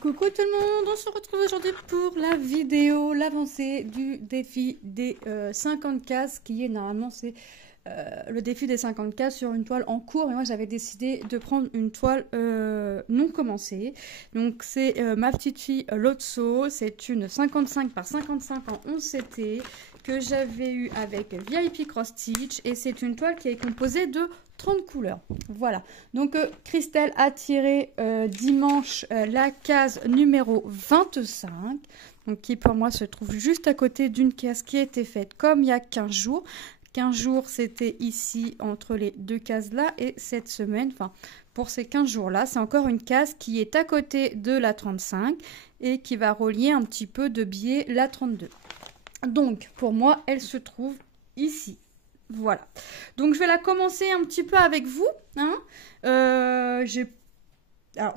Coucou tout le monde, on se retrouve aujourd'hui pour la vidéo, l'avancée du défi des 50 cases qui est normalement c'est le défi des 50 cases sur une toile en cours, mais moi j'avais décidé de prendre une toile non commencée. Donc c'est ma petite fille Lotso, c'est une 55 par 55 en 11 CT que j'avais eu avec VIP Cross Stitch et c'est une toile qui est composée de 30 couleurs. Voilà. Donc Christelle a tiré dimanche la case numéro 25. Donc qui pour moi se trouve juste à côté d'une case qui a été faite comme il y a 15 jours. 15 jours c'était ici entre les deux cases là et cette semaine, enfin pour ces 15 jours là, c'est encore une case qui est à côté de la 35 et qui va relier un petit peu de biais la 32. Donc pour moi elle se trouve ici. Voilà, donc je vais la commencer un petit peu avec vous, hein. Alors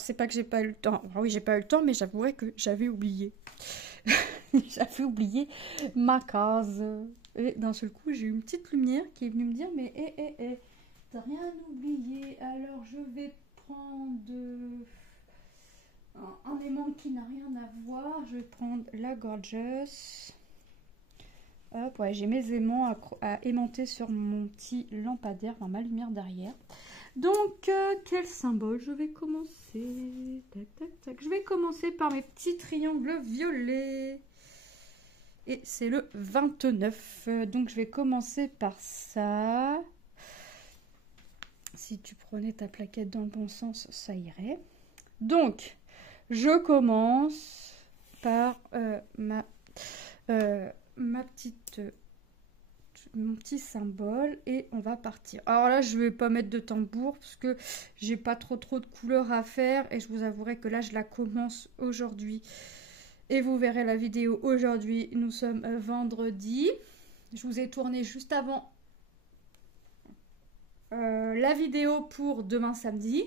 c'est pas que j'ai pas eu le temps, enfin, oui j'ai pas eu le temps, mais j'avouerais que j'avais oublié. J'avais oublié ma case. Et d'un seul coup j'ai eu une petite lumière qui est venue me dire mais t'as rien oublié, alors je vais prendre un aimant qui n'a rien à voir, je vais prendre la Gorgeous. Hop, ouais, j'ai mes aimants à aimanter sur mon petit lampadaire, dans ma lumière derrière. Donc, quel symbole je vais commencer? Tac, tac, tac. Je vais commencer par mes petits triangles violets. Et c'est le 29. Donc, je vais commencer par ça. Si tu prenais ta plaquette dans le bon sens, ça irait. Donc, je commence par mon petit symbole et on va partir. Alors là je vais pas mettre de tambour parce que j'ai pas trop de couleurs à faire et je vous avouerai que là je la commence aujourd'hui et vous verrez la vidéo aujourd'hui. Nous sommes vendredi, je vous ai tourné juste avant la vidéo pour demain samedi.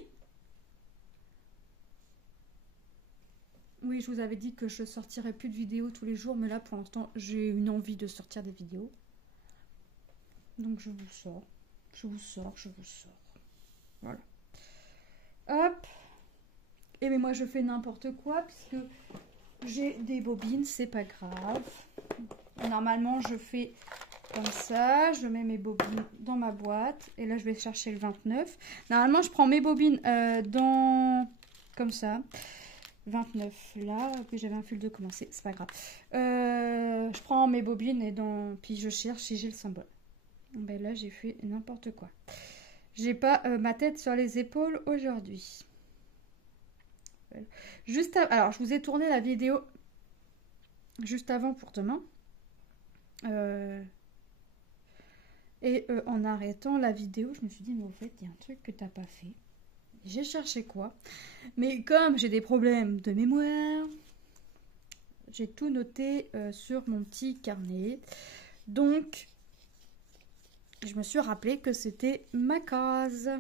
Oui, je vous avais dit que je sortirais plus de vidéos tous les jours, mais là, pour l'instant, j'ai une envie de sortir des vidéos. Donc, je vous sors. Voilà. Hop. Et mais moi, je fais n'importe quoi, puisque j'ai des bobines, c'est pas grave. Normalement, je fais comme ça. Je mets mes bobines dans ma boîte. Et là, je vais chercher le 29. Normalement, je prends mes bobines comme ça. 29 là, puis j'avais un fil de commencer, c'est pas grave. Je prends mes bobines et puis je cherche si j'ai le symbole. Ben là j'ai fait n'importe quoi. J'ai pas ma tête sur les épaules aujourd'hui. Alors je vous ai tourné la vidéo juste avant pour demain. En arrêtant la vidéo, je me suis dit mais au fait il y a un truc que t'as pas fait. J'ai cherché quoi, mais comme j'ai des problèmes de mémoire, j'ai tout noté sur mon petit carnet. Donc, je me suis rappelé que c'était ma case.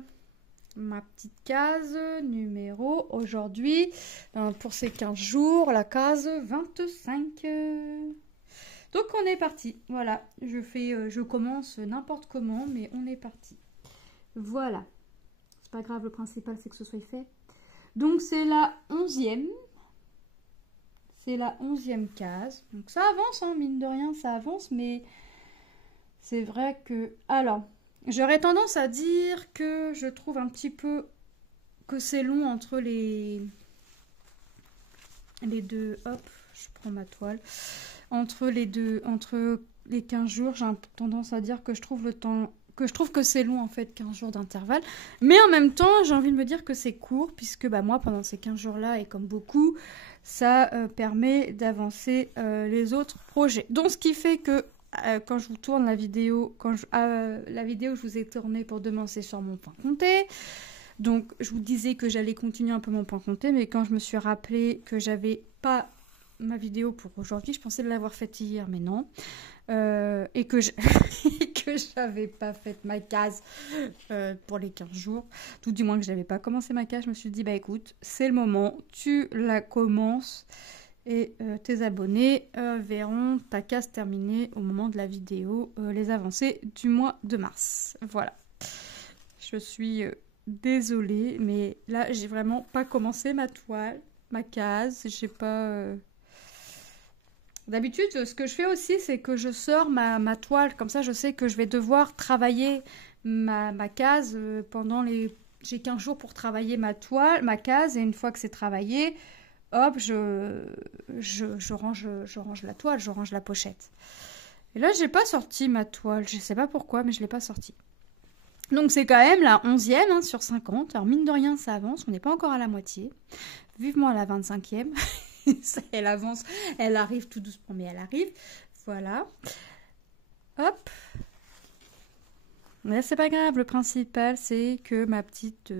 Ma petite case numéro aujourd'hui, pour ces 15 jours, la case 25. Donc, on est parti. Voilà, je commence n'importe comment, mais on est parti. Voilà. Pas grave, le principal c'est que ce soit fait. Donc c'est la 11e. C'est la 11e case. Donc ça avance, hein, mine de rien, ça avance, mais c'est vrai que... Alors, j'aurais tendance à dire que je trouve un petit peu que c'est long entre les deux... Hop, je prends ma toile. Entre les 15 jours, j'ai tendance à dire que je trouve le temps... je trouve que c'est long en fait, 15 jours d'intervalle, mais en même temps j'ai envie de me dire que c'est court puisque moi pendant ces 15 jours là et comme beaucoup ça permet d'avancer les autres projets, donc ce qui fait que quand je vous tourne la vidéo, la vidéo que je vous ai tournée pour demain c'est sur mon point compté, donc je vous disais que j'allais continuer un peu mon point compté, mais quand je me suis rappelé que j'avais pas ma vidéo pour aujourd'hui, je pensais l'avoir faite hier mais non. Et que j'avais pas fait ma case pour les 15 jours, tout du moins que j'avais pas commencé ma case, je me suis dit bah écoute c'est le moment, tu la commences et tes abonnés verront ta case terminée au moment de la vidéo, les avancées du mois de mars. Voilà, je suis désolée mais là j'ai vraiment pas commencé ma toile. ma case. J'ai pas... D'habitude, ce que je fais aussi, c'est que je sors ma toile. Comme ça, je sais que je vais devoir travailler ma case pendant les... J'ai 15 jours pour travailler ma toile, ma case. Et une fois que c'est travaillé, hop, je range la toile, je range la pochette. Et là, j'ai pas sorti ma toile. Je sais pas pourquoi, mais je l'ai pas sortie. Donc, c'est quand même la 11e hein, sur 50. Alors, mine de rien, ça avance. On n'est pas encore à la moitié. Vivement à la 25e. Elle avance, elle arrive tout doucement, mais elle arrive. Voilà. Hop. Mais c'est pas grave. Le principal, c'est que ma petite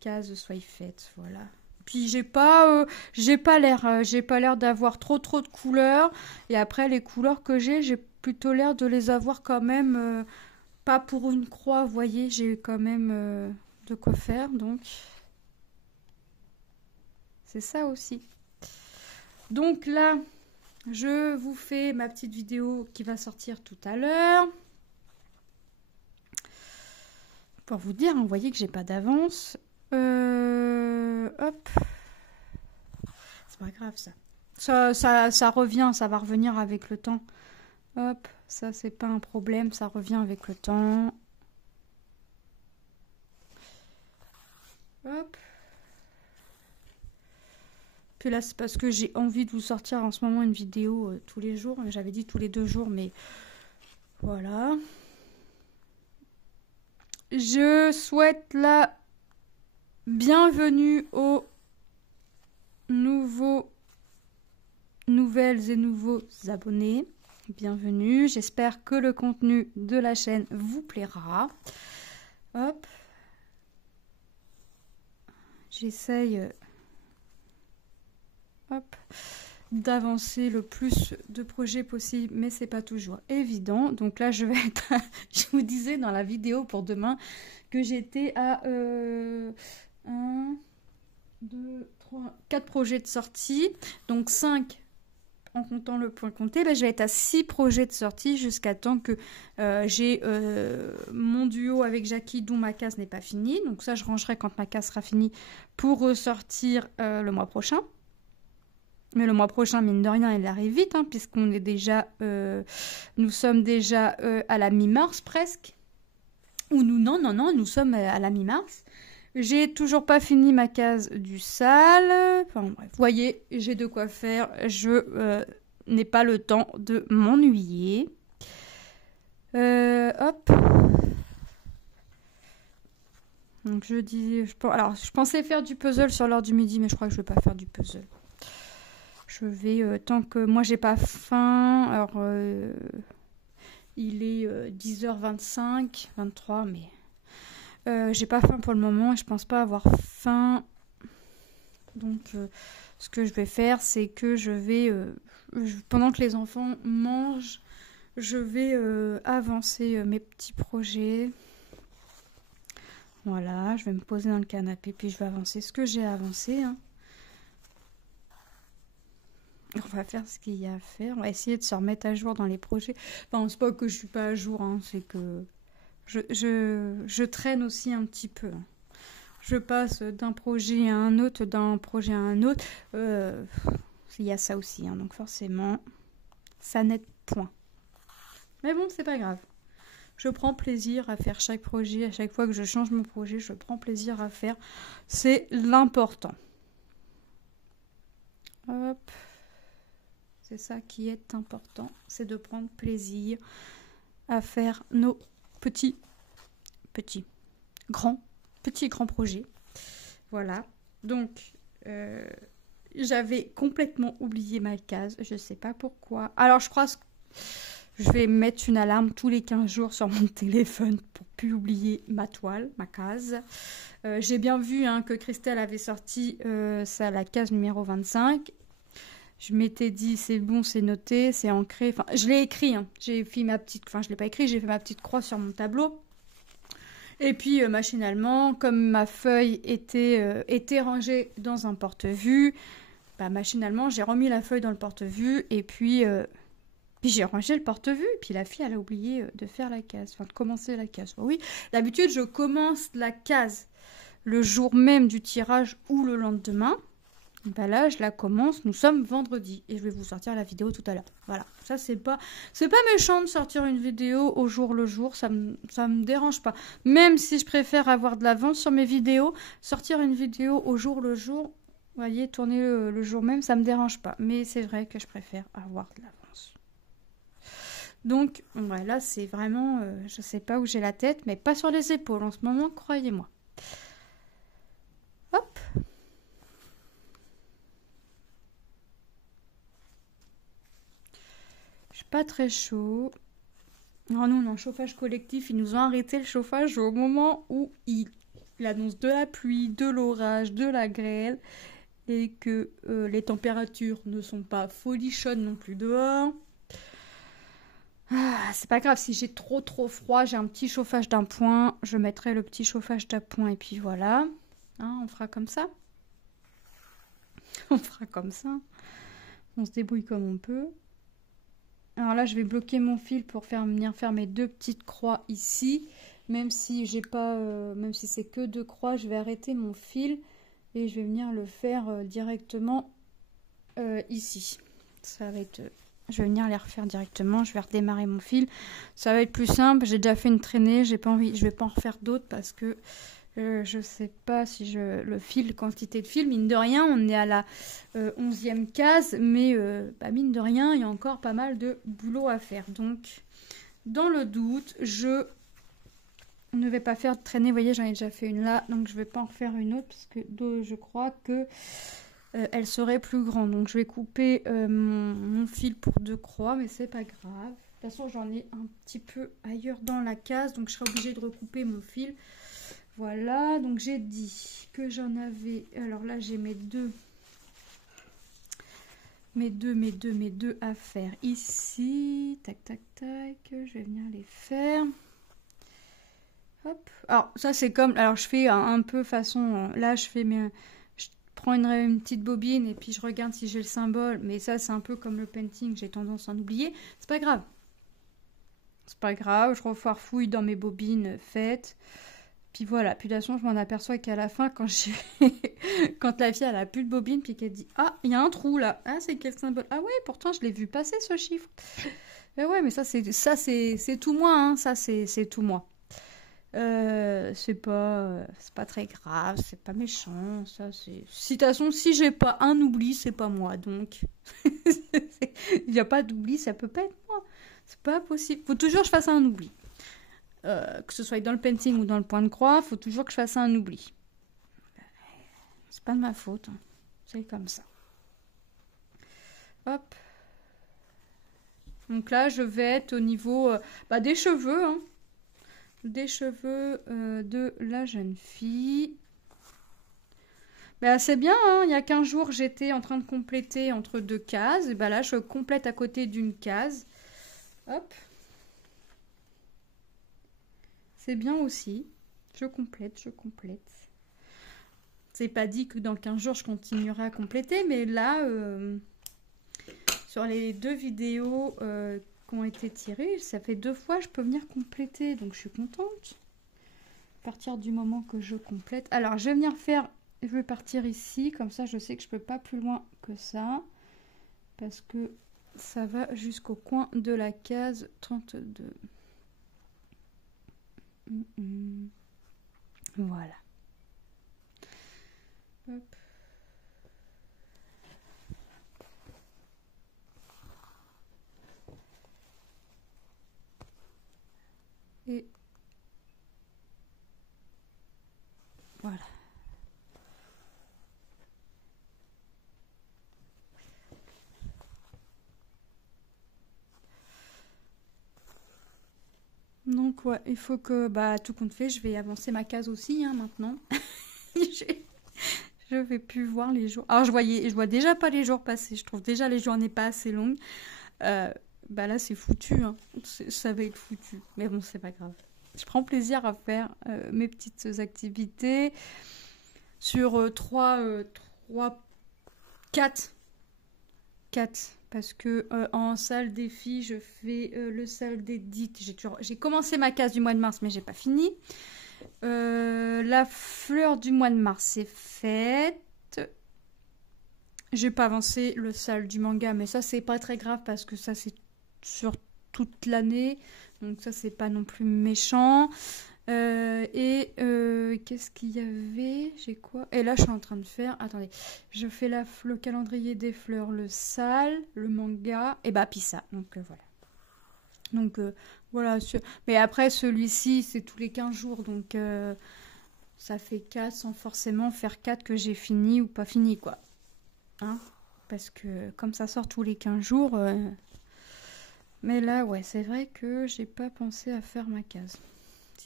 case soit faite. Voilà. Puis j'ai pas l'air d'avoir trop de couleurs. Et après, les couleurs que j'ai plutôt l'air de les avoir quand même pas pour une croix. Vous voyez, j'ai quand même de quoi faire. Donc, c'est ça aussi. Donc là, je vous fais ma petite vidéo qui va sortir tout à l'heure. Pour vous dire, vous voyez que j'ai pas d'avance. Hop. C'est pas grave ça. Ça revient, ça va revenir avec le temps. Hop, ça c'est pas un problème, ça revient avec le temps. Hop. Puis là, c'est parce que j'ai envie de vous sortir en ce moment une vidéo tous les jours. J'avais dit tous les 2 jours, mais voilà. Je souhaite la bienvenue aux nouvelles et nouveaux abonnés. Bienvenue. J'espère que le contenu de la chaîne vous plaira. Hop. J'essaye... Hop, d'avancer le plus de projets possible, mais c'est pas toujours évident. Donc là, je vous disais dans la vidéo pour demain que j'étais à 1, 2, 3, 4 projets de sortie. Donc 5 en comptant le point compté. Ben, je vais être à 6 projets de sortie jusqu'à temps que j'ai mon duo avec Jackie dont ma case n'est pas finie. Donc ça, je rangerai quand ma case sera finie pour ressortir le mois prochain. Mais le mois prochain, mine de rien, il arrive vite, hein, puisqu'on est déjà, nous sommes déjà à la mi-mars presque. Ou non, nous sommes à la mi-mars. J'ai toujours pas fini ma case du sale. Enfin bref, vous voyez, j'ai de quoi faire. Je n'ai pas le temps de m'ennuyer. Hop. Donc je pensais faire du puzzle sur l'heure du midi, mais je crois que je vais pas faire du puzzle. Je vais, tant que moi j'ai pas faim, alors il est 10h25, 23, mais j'ai pas faim pour le moment et je pense pas avoir faim. Donc ce que je vais faire, c'est que je vais, pendant que les enfants mangent, je vais avancer mes petits projets. Voilà, je vais me poser dans le canapé puis je vais avancer ce que j'ai avancé, hein. On va faire ce qu'il y a à faire. On va essayer de se remettre à jour dans les projets. Enfin, c'est pas que je suis pas à jour, hein, c'est que je traîne aussi un petit peu. Je passe d'un projet à un autre, d'un projet à un autre. Il y a ça aussi, hein, donc forcément, ça n'aide point. Mais bon, c'est pas grave. Je prends plaisir à faire chaque projet. À chaque fois que je change mon projet, je prends plaisir à faire. C'est l'important. Hop. C'est ça qui est important, c'est de prendre plaisir à faire nos grands projets. Voilà, donc j'avais complètement oublié ma case, je ne sais pas pourquoi. Alors je crois que je vais mettre une alarme tous les 15 jours sur mon téléphone pour plus oublier ma toile, ma case. J'ai bien vu hein, que Christelle avait sorti la case numéro 25. Je m'étais dit, c'est bon, c'est noté, c'est ancré. Enfin, je l'ai écrit, hein. J'ai fait ma petite... Enfin, je ne l'ai pas écrit, j'ai fait ma petite croix sur mon tableau. Et puis, machinalement, comme ma feuille était rangée dans un porte-vue, bah, machinalement, j'ai remis la feuille dans le porte-vue. Et puis j'ai rangé le porte-vue. Et puis, la fille, elle a oublié de faire la case. Enfin, de commencer la case. Oui, d'habitude, je commence la case le jour même du tirage ou le lendemain, bah là je la commence, nous sommes vendredi et je vais vous sortir la vidéo tout à l'heure. Voilà, ça c'est pas méchant de sortir une vidéo au jour le jour, ça me dérange pas. Même si je préfère avoir de l'avance sur mes vidéos, sortir une vidéo au jour le jour, vous voyez, tourner le jour même, ça me dérange pas. Mais c'est vrai que je préfère avoir de l'avance. Donc, ouais, là c'est vraiment, je sais pas où j'ai la tête, mais pas sur les épaules en ce moment, croyez-moi. Hop. Pas très chaud. Oh non, non, chauffage collectif, ils nous ont arrêté le chauffage au moment où il annonce de la pluie, de l'orage, de la grêle et que les températures ne sont pas folichonnes non plus dehors. Ah, c'est pas grave, si j'ai trop froid, j'ai un petit chauffage d'un point, je mettrai le petit chauffage d'un point et puis voilà. Hein, on fera comme ça. On fera comme ça. On se débrouille comme on peut. Alors là, je vais bloquer mon fil pour venir faire mes 2 petites croix ici. Même si j'ai pas, même si c'est que 2 croix, je vais arrêter mon fil et je vais venir le faire directement ici. Ça va être, je vais venir les refaire directement. Je vais redémarrer mon fil. Ça va être plus simple. J'ai déjà fait une traînée. J'ai pas envie, je vais pas en refaire d'autres parce que je sais pas si le fil, quantité de fil, mine de rien, on est à la 11e case, mais mine de rien, il y a encore pas mal de boulot à faire. Donc, dans le doute, je ne vais pas faire de traînée. Vous voyez, j'en ai déjà fait une là, donc je vais pas en refaire une autre parce que je crois que elle serait plus grande. Donc, je vais couper mon fil pour 2 croix, mais c'est pas grave. De toute façon, j'en ai un petit peu ailleurs dans la case, donc je serai obligée de recouper mon fil. Voilà, donc j'ai dit que j'en avais... Alors là, j'ai mes deux à faire ici. Tac, tac, tac. Je vais venir les faire. Hop. Alors, ça, c'est comme... Alors, je fais un peu façon... Là, je fais mes... Je prends une petite bobine et puis je regarde si j'ai le symbole. Mais ça, c'est un peu comme le painting. J'ai tendance à en oublier. C'est pas grave. C'est pas grave. Je refarfouille dans mes bobines faites. Puis voilà, puis de toute façon, je m'en aperçois qu'à la fin, quand quand la fille, elle a plus de bobine, puis qu'elle dit « Ah, il y a un trou là. Ah, c'est quel symbole? Ah ouais, pourtant, je l'ai vu passer ce chiffre. » Mais ouais, mais ça, c'est tout moi, hein. Ça, c'est tout moi. C'est pas très grave, c'est pas méchant. Ça, c'est... De toute façon, si j'ai pas un oubli, c'est pas moi. Donc, il n'y a pas d'oubli, ça peut pas être moi. C'est pas possible. Faut toujours que je fasse un oubli. Que ce soit dans le painting ou dans le point de croix, il faut toujours que je fasse un oubli. C'est pas de ma faute. Hein. C'est comme ça. Hop. Donc là, je vais être au niveau des cheveux. Hein. Des cheveux de la jeune fille. C'est bien, hein. Il y a 15 jours, j'étais en train de compléter entre 2 cases. Et là, je complète à côté d'une case. Hop. C'est bien aussi. Je complète. C'est pas dit que dans 15 jours, je continuerai à compléter. Mais là, sur les 2 vidéos qui ont été tirées, ça fait 2 fois que je peux venir compléter. Donc, je suis contente. À partir du moment que je complète. Alors, je vais venir faire... Je vais partir ici. Comme ça, je sais que je peux pas plus loin que ça. Parce que ça va jusqu'au coin de la case 32. Voilà. Hop. Et voilà. Donc ouais, il faut que tout compte fait, je vais avancer ma case aussi hein, maintenant. Je vais plus voir les jours. Alors je vois déjà pas les jours passer. Je trouve déjà les journées pas assez longues. Là c'est foutu. Hein. Ça va être foutu. Mais bon, c'est pas grave. Je prends plaisir à faire mes petites activités sur 4. Parce que en salle défi, je fais le salle d'édite. J'ai commencé ma case du mois de mars, mais j'ai pas fini. La fleur du mois de mars, c'est faite. J'ai pas avancé le sale du manga, mais ça, c'est pas très grave parce que ça, c'est sur toute l'année. Donc ça, c'est pas non plus méchant. Qu'est-ce qu'il y avait? J'ai quoi? Et là, je suis en train de faire... Attendez. Je fais le calendrier des fleurs, le sale, le manga, et bah, puis ça. Donc voilà. Donc voilà. Mais après, celui-ci, c'est tous les 15 jours. Donc ça fait 4 sans forcément faire 4 que j'ai fini ou pas fini, quoi. Hein? Parce que comme ça sort tous les 15 jours... Mais là, ouais, c'est vrai que j'ai pas pensé à faire ma case.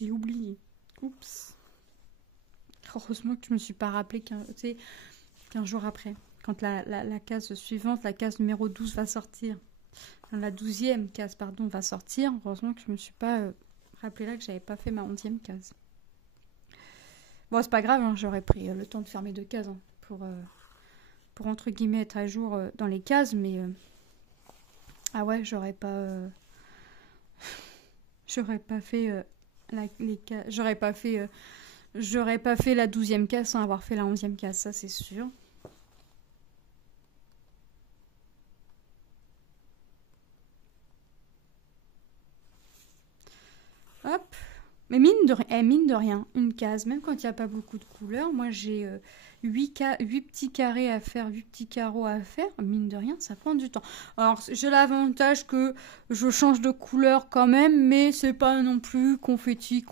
J'ai oublié. Oups. Heureusement que je me suis pas rappelé qu'un jour après. Quand la case suivante, la case numéro 12 va sortir. Enfin, la 12e case, pardon, va sortir. Heureusement que je me suis pas rappelé là que j'avais pas fait ma 11e case. Bon, c'est pas grave, hein, j'aurais pris le temps de faire mes 2 cases hein, pour entre guillemets être à jour dans les cases, mais... Ah ouais, j'aurais pas fait j'aurais pas fait la 12e case sans avoir fait la 11e case, ça c'est sûr. Hop. Mais mine de rien, une case, même quand il n'y a pas beaucoup de couleurs, moi j'ai 8 petits carrés à faire, 8 petits carreaux à faire, mine de rien, ça prend du temps. Alors j'ai l'avantage que je change de couleur quand même, mais c'est pas non plus confetti,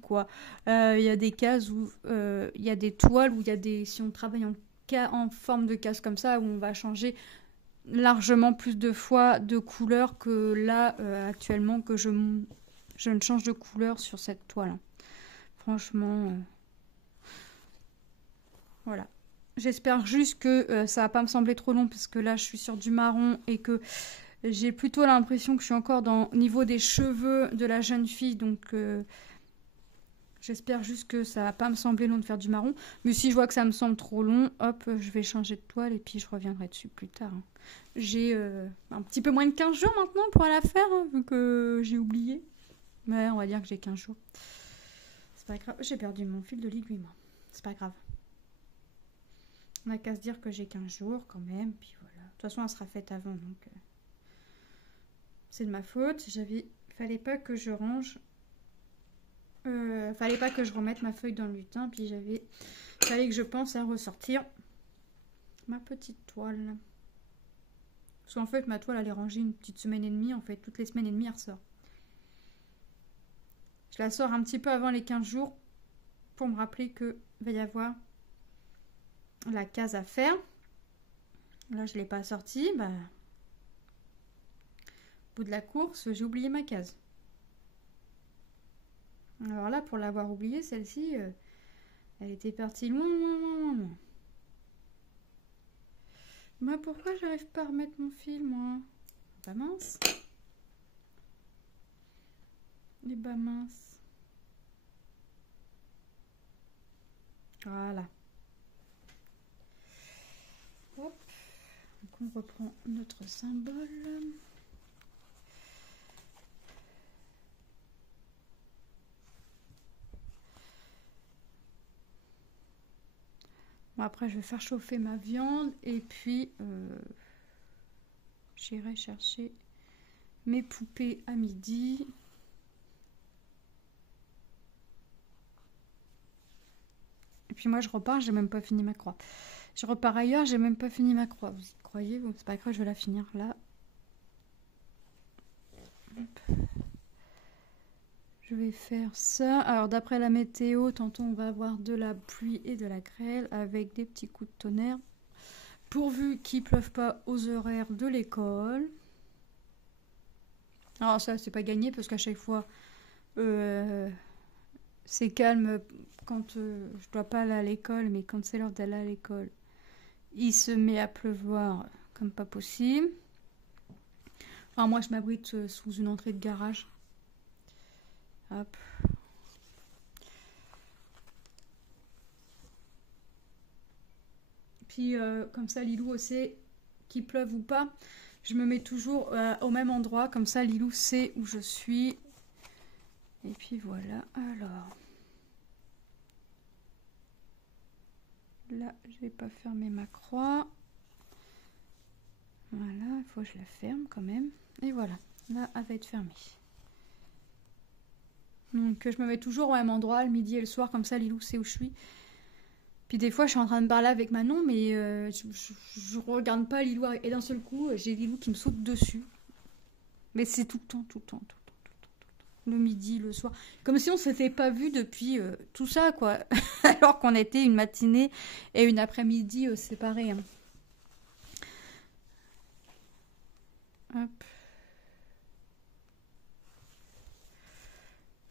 quoi. Il y a des cases où il y a des toiles, où il y a des... Si on travaille en forme de case comme ça, où on va changer largement plus de fois de couleur que là, actuellement, que je ne change de couleur sur cette toile. Franchement, voilà. J'espère juste que ça va pas me sembler trop long parce que là, je suis sur du marron et que j'ai plutôt l'impression que je suis encore au niveau des cheveux de la jeune fille. Donc, j'espère juste que ça va pas me sembler long de faire du marron. Mais si je vois que ça me semble trop long, hop, je vais changer de toile et puis je reviendrai dessus plus tard. Hein. J'ai un petit peu moins de 15 jours maintenant pour la faire, hein, vu que j'ai oublié. Mais on va dire que j'ai 15 jours. C'est pas grave. J'ai perdu mon fil de l'aiguille, moi. C'est pas grave. On n'a qu'à se dire que j'ai 15 jours quand même. Puis voilà. De toute façon, elle sera faite avant. Donc, c'est de ma faute. Fallait pas que je range. Fallait pas que je remette ma feuille dans le lutin. Puis fallait que je pense à ressortir ma petite toile. Parce qu'en fait, ma toile, elle est rangée une petite semaine et demie. En fait, toutes les semaines et demie, elle ressort. Je la sors un petit peu avant les 15 jours pour me rappeler qu'il va y avoir la case à faire. Là, je ne l'ai pas sortie. Bah, au bout de la course, j'ai oublié ma case. Alors là, pour l'avoir oubliée, celle-ci, elle était partie loin, loin, loin, loin. Bah, pourquoi j'arrive pas à remettre mon fil, moi? Bah mince. Et bah mince. Voilà. Hop. Donc on reprend notre symbole. Bon, après, je vais faire chauffer ma viande et puis j'irai chercher mes poupées à midi. Et puis moi, je repars, j'ai même pas fini ma croix. Je repars ailleurs, j'ai même pas fini ma croix. Vous y croyez? Bon, c'est pas grave, je vais la finir là. Hop. Je vais faire ça. Alors, d'après la météo, tantôt on va avoir de la pluie et de la grêle avec des petits coups de tonnerre. Pourvu qu'il pleuve pas aux horaires de l'école. Alors ça, c'est pas gagné parce qu'à chaque fois, c'est calme quand je dois pas aller à l'école, mais quand c'est l'heure d'aller à l'école, il se met à pleuvoir comme pas possible. Alors moi, je m'abrite sous une entrée de garage. Hop. Puis comme ça, Lilou sait qu'il pleuve ou pas. Je me mets toujours au même endroit, comme ça Lilou sait où je suis. Et puis voilà, alors... là, je vais pas fermer ma croix. Voilà, il faut que je la ferme quand même. Et voilà, là, elle va être fermée. Donc, je me mets toujours au même endroit, le midi et le soir, comme ça, Lilou sait où je suis. Puis des fois, je suis en train de parler avec Manon, mais je regarde pas Lilou. Et d'un seul coup, j'ai Lilou qui me saute dessus. Mais c'est tout le temps, tout le temps, tout le temps, tout le temps, tout le temps. Le midi, le soir. Comme si on s'était pas vu depuis tout ça, quoi. Alors qu'on était une matinée et une après-midi séparées. Hein. Hop.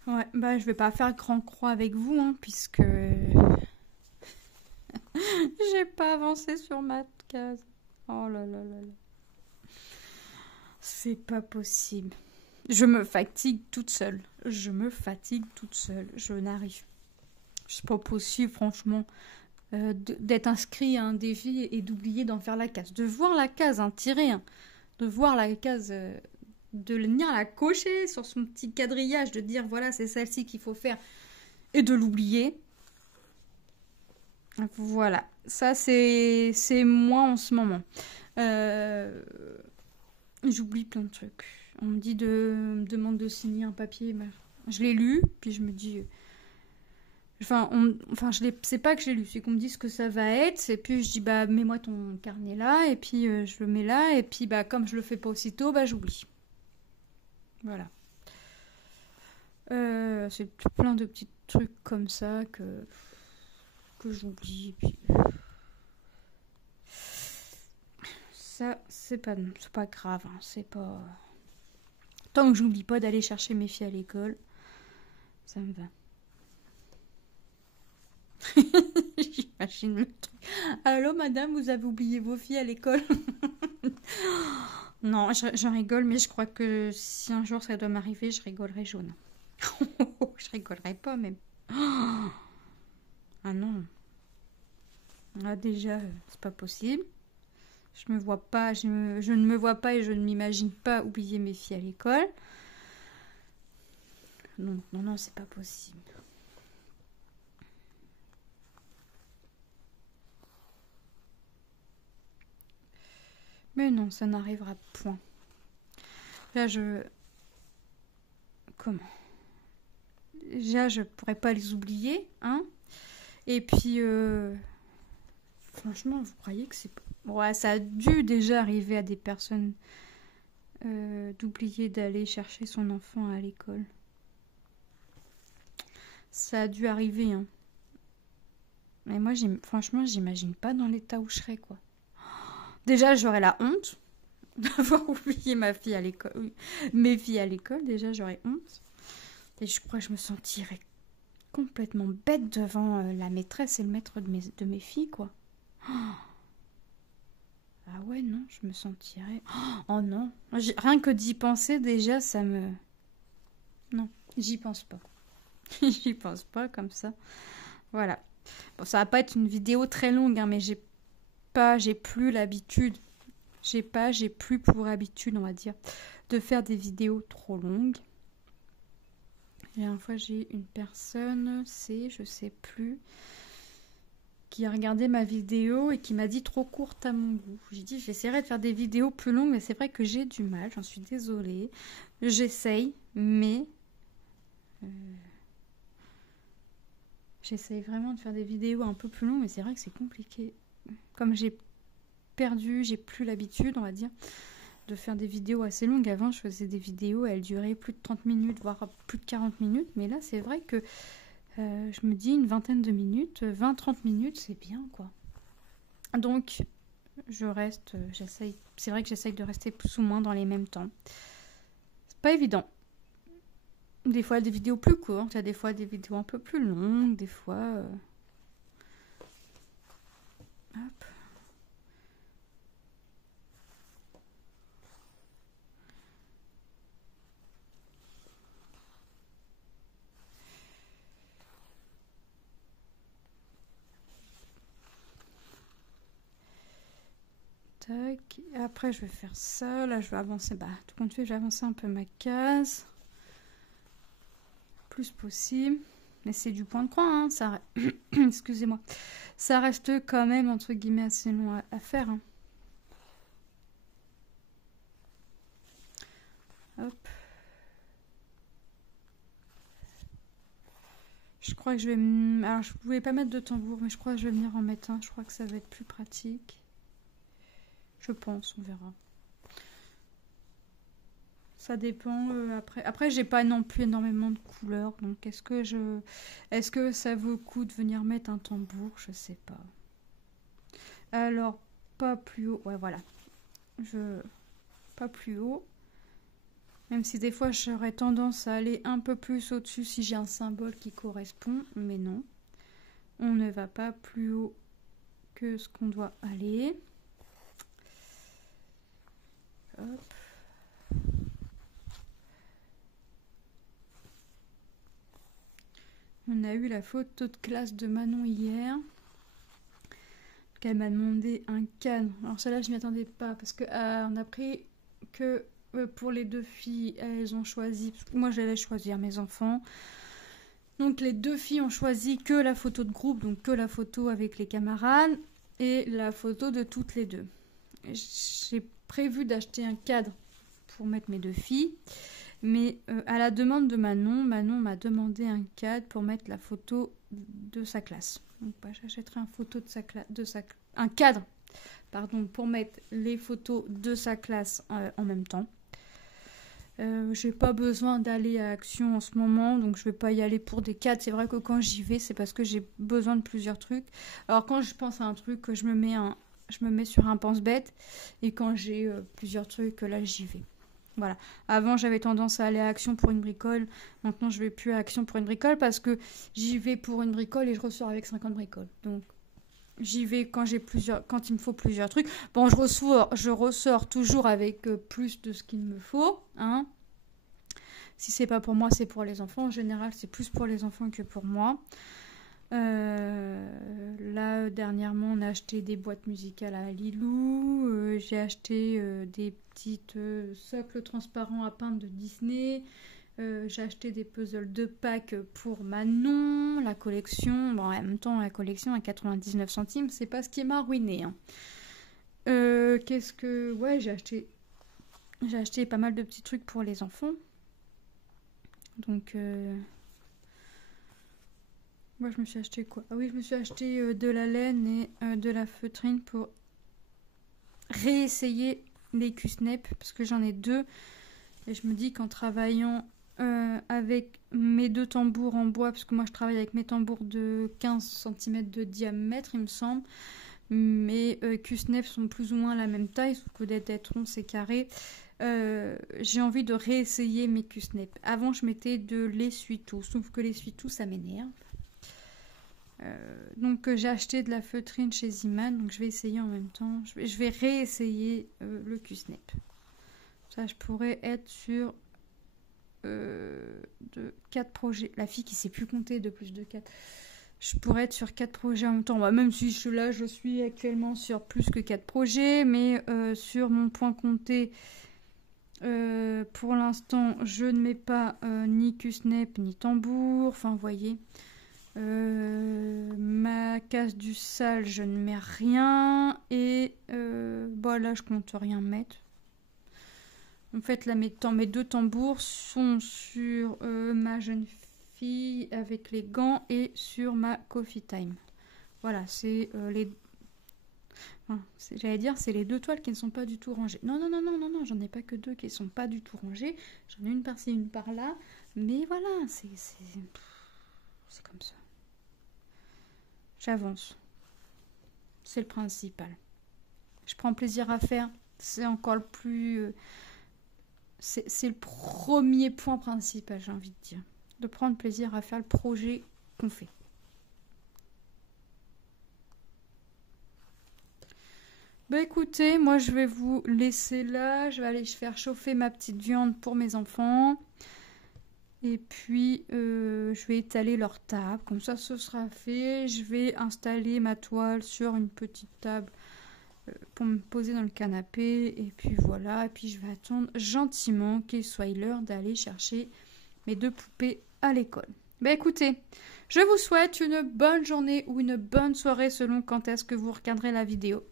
Ouais, bah je vais pas faire grand croix avec vous, hein, puisque j'ai pas avancé sur ma case. Oh là là là là. C'est pas possible. Je me fatigue toute seule. Je me fatigue toute seule. Je n'arrive. C'est pas possible, franchement, d'être inscrit à un défi et d'oublier d'en faire la case. De voir la case, hein, tirer, hein. De voir la case, de venir la cocher sur son petit quadrillage, de dire voilà, c'est celle-ci qu'il faut faire, et de l'oublier. Voilà, ça c'est moi en ce moment. J'oublie plein de trucs. On me demande de signer un papier. Bah, je l'ai lu, puis je me dis. C'est pas que j'ai lu, c'est qu'on me dit ce que ça va être, et puis je dis bah mets-moi ton carnet là, et puis je le mets là, et puis bah comme je le fais pas aussitôt, bah j'oublie. Voilà. C'est plein de petits trucs comme ça que j'oublie, et puis ça c'est pas grave, hein, c'est pas. Tant que j'oublie pas d'aller chercher mes filles à l'école, ça me va. J'imagine le truc. Allô madame, vous avez oublié vos filles à l'école? Non, j'en rigole, mais je crois que si un jour ça doit m'arriver, je rigolerai jaune. Je rigolerai pas même. Ah non. Ah déjà, c'est pas possible. Je me vois pas, je ne me vois pas et je ne m'imagine pas oublier mes filles à l'école. Non, non, non, c'est pas possible. Mais non, ça n'arrivera point. Là, comment? Déjà, je pourrais pas les oublier, hein. Et puis, franchement, vous croyez que c'est... Ouais, ça a dû déjà arriver à des personnes d'oublier d'aller chercher son enfant à l'école. Ça a dû arriver, hein. Mais moi, franchement, j'imagine pas dans l'état où je serais, quoi. Déjà, j'aurais la honte d'avoir oublié ma fille à l'école. Oui. Mes filles à l'école, déjà, j'aurais honte. Et je crois que je me sentirais complètement bête devant la maîtresse et le maître de mes filles, quoi. Ah ouais, non, je me sentirais... Oh non, rien que d'y penser, déjà, ça me... Non, j'y pense pas. J'y pense pas comme ça. Voilà. Bon, ça va pas être une vidéo très longue, hein, mais j'ai plus l'habitude. J'ai plus pour habitude, on va dire, de faire des vidéos trop longues. Et une fois, j'ai une personne, je sais plus, qui a regardé ma vidéo et qui m'a dit trop courte à mon goût. J'ai dit, j'essaierai de faire des vidéos plus longues, mais c'est vrai que j'ai du mal, j'en suis désolée. J'essaye, mais... J'essaye vraiment de faire des vidéos un peu plus longues, mais c'est vrai que c'est compliqué. Comme j'ai plus l'habitude, on va dire, de faire des vidéos assez longues. Avant, je faisais des vidéos, elles duraient plus de 30 minutes, voire plus de 40 minutes. Mais là, c'est vrai que je me dis une vingtaine de minutes, 20-30 minutes, c'est bien, quoi. Donc, j'essaye. C'est vrai que j'essaye de rester plus ou moins dans les mêmes temps. C'est pas évident. Des fois, des vidéos plus courtes, il y a des fois des vidéos un peu plus longues, des fois... Hop. Tac. Et après, je vais faire ça. Là, je vais avancer. Bah, tout compte fait, je vais avancer un peu ma case. Plus possible. Mais c'est du point de croix, hein, ça... Excusez-moi. Ça reste quand même, entre guillemets, assez long à faire. Hein. Hop. Je crois que je vais... Alors, je voulais pas mettre de tambour, mais je crois que je vais venir en mettre un. Je crois que ça va être plus pratique. Je pense, on verra. Ça dépend. Après j'ai pas non plus énormément de couleurs. Donc, est-ce que ça vaut le coup de venir mettre un tambour? Je sais pas. Alors, pas plus haut. Ouais, voilà. Pas plus haut. Même si des fois j'aurais tendance à aller un peu plus au-dessus si j'ai un symbole qui correspond, mais non. On ne va pas plus haut que ce qu'on doit aller. Hop. On a eu la photo de classe de Manon hier. Elle m'a demandé un cadre. Alors celle-là, je m'y attendais pas parce que on a pris que pour les deux filles, elles ont choisi. Parce que moi, j'allais choisir mes enfants. Donc les deux filles ont choisi que la photo de groupe, donc que la photo avec les camarades et la photo de toutes les deux. J'ai prévu d'acheter un cadre pour mettre mes deux filles, mais à la demande de Manon m'a demandé un cadre pour mettre la photo de sa classe. Donc j'achèterai un cadre, pardon, pour mettre les photos de sa classe en même temps. J'ai pas besoin d'aller à Action en ce moment, donc je vais pas y aller pour des cadres. C'est vrai que quand j'y vais, c'est parce que j'ai besoin de plusieurs trucs. Alors quand je pense à un truc, je me mets sur un pense-bête, et quand j'ai plusieurs trucs, là j'y vais. Voilà. Avant, j'avais tendance à aller à Action pour une bricole. Maintenant, je vais plus à Action pour une bricole parce que j'y vais pour une bricole et je ressors avec 50 bricoles. Donc, j'y vais quand il me faut plusieurs trucs. Bon, je ressors toujours avec plus de ce qu'il me faut, hein. Si c'est pas pour moi, c'est pour les enfants. En général, c'est plus pour les enfants que pour moi. Là, dernièrement, on a acheté des boîtes musicales à Lilou. J'ai acheté des petites socles transparents à peindre de Disney. J'ai acheté des puzzles de Pâques pour Manon. La collection, bon, en même temps, la collection à 99 centimes, c'est pas ce qui m'a ruiné. Hein. Ouais, j'ai acheté pas mal de petits trucs pour les enfants. Donc... Moi, je me suis acheté quoi? Ah oui, je me suis acheté de la laine et de la feutrine pour réessayer les Q-Snap parce que j'en ai deux. Et je me dis qu'en travaillant avec mes deux tambours en bois, parce que moi je travaille avec mes tambours de 15 cm de diamètre, il me semble. Mes Q-Snap sont plus ou moins la même taille, sauf que d'être rond, c'est carré. J'ai envie de réessayer mes Q-Snap. Avant, je mettais de l'essuie-tout, sauf que l'essuie-tout, ça m'énerve. Donc j'ai acheté de la feutrine chez Ziman, donc je vais essayer en même temps. Je vais réessayer le Q-Snap. Ça, je pourrais être sur 4 projets. La fille qui sait plus compter de plus de 4. Je pourrais être sur 4 projets en même temps. Bah, même si je suis actuellement sur plus que 4 projets, mais sur mon point compté, pour l'instant, je ne mets pas ni Q-Snap ni tambour. Enfin, vous voyez. Ma case du sale, je ne mets rien. Et là, je compte rien mettre. En fait, là, mes deux tambours sont sur ma jeune fille avec les gants et sur ma coffee time. Voilà, c'est j'allais dire, c'est les deux toiles qui ne sont pas du tout rangées. Non, j'en ai pas que deux qui ne sont pas du tout rangées. J'en ai une par-ci, une par-là. Mais voilà, c'est comme ça. J'avance. C'est le principal. Je prends plaisir à faire. C'est encore le plus... c'est le premier point principal, j'ai envie de dire. De prendre plaisir à faire le projet qu'on fait. Bah écoutez, moi je vais vous laisser là. Je vais aller faire chauffer ma petite viande pour mes enfants. Et puis, je vais étaler leur table. Comme ça, ce sera fait. Je vais installer ma toile sur une petite table pour me poser dans le canapé. Et puis voilà. Et puis, je vais attendre gentiment qu'il soit l'heure d'aller chercher mes deux poupées à l'école. Bah écoutez, je vous souhaite une bonne journée ou une bonne soirée selon quand est-ce que vous regarderez la vidéo.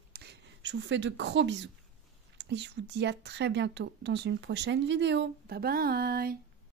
Je vous fais de gros bisous. Et je vous dis à très bientôt dans une prochaine vidéo. Bye bye!